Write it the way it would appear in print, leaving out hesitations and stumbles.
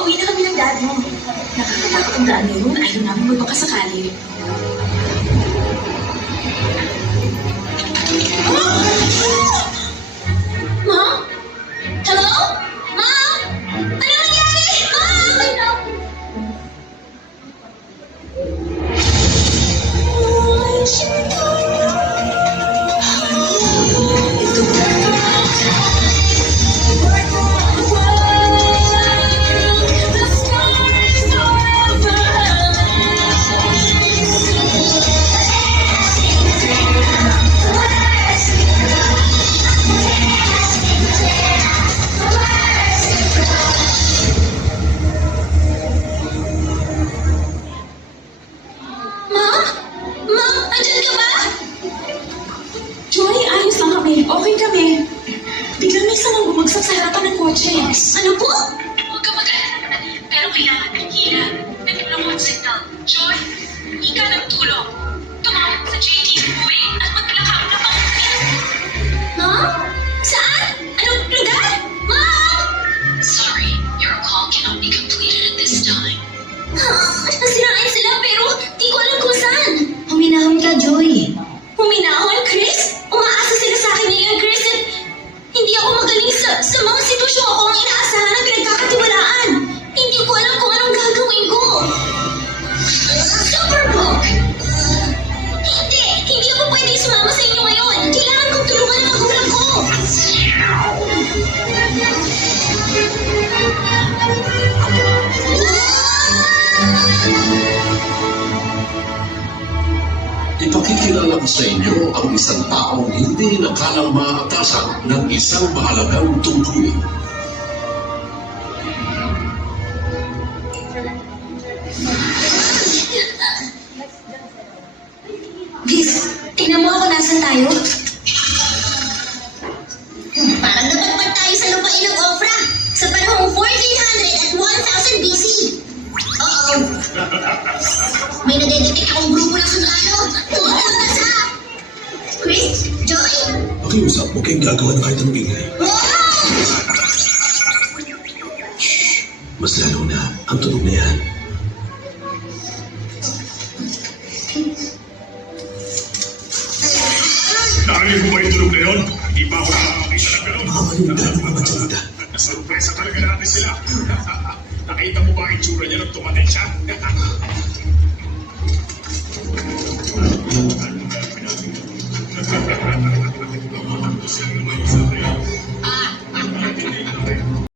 Pauwi na kami ng dad mo. Nakakatakot ang daan ngayon. Ayaw namin magpakasakali. Mom? Hello? Mom? Ano nangyari? Mom! Okay kami. Biglang may sanang bumagsak sa harapan ng kotse. Ano po? Huwag ka mag-alala. Pero kailangan ng hila. Nagtulong ang signal. Joy, hindi ka ng tulong. Tumawag sa JTQA at magplakam na pangungkit. Mom? Saan? Anong lugar? Mom? Sorry, your call cannot be completed at this time. Nasiraan sila pero di ko alam kung saan. Huminahon ka, Joy. Huminahon, Chris? Umaasa sila sa akin ngayon, Chris. At hindi ako magaling sa mga sitwasyon ako ang inaasahan at pinagkakatiwalaan. Hindi ko alam kung anong gagawin ko. Superbook! Hindi ako pwedeng sumama sa inyo ngayon. Kailangan kong tulungan ang magulang ko. Ipakikilala ko sa inyo ang isang taong hindi nakalang maatasan ng isang mahalagang tungkulin. Bis, tingnan mo ako nasan tayo. Parang napadpad tayo sa lupain ng Ofra sa panahong 1400 at 1000 BC. Oo. May nadedetect akong grupo ng sundalo. Tumakas ha! Chris? Joy? Pakiusap, huwag kayong gagawa ng kahit anong ingay. Mas lalo na ang tunog na yan. Narinig mo ba yung tulog na yun? Hindi pa ako nakakakita ng gano'n. Makamalunda ang mga bansalita. Nasurpresa talaga natin sila. Nakita mo ba ang itsura niya nung tumatay siya? Ano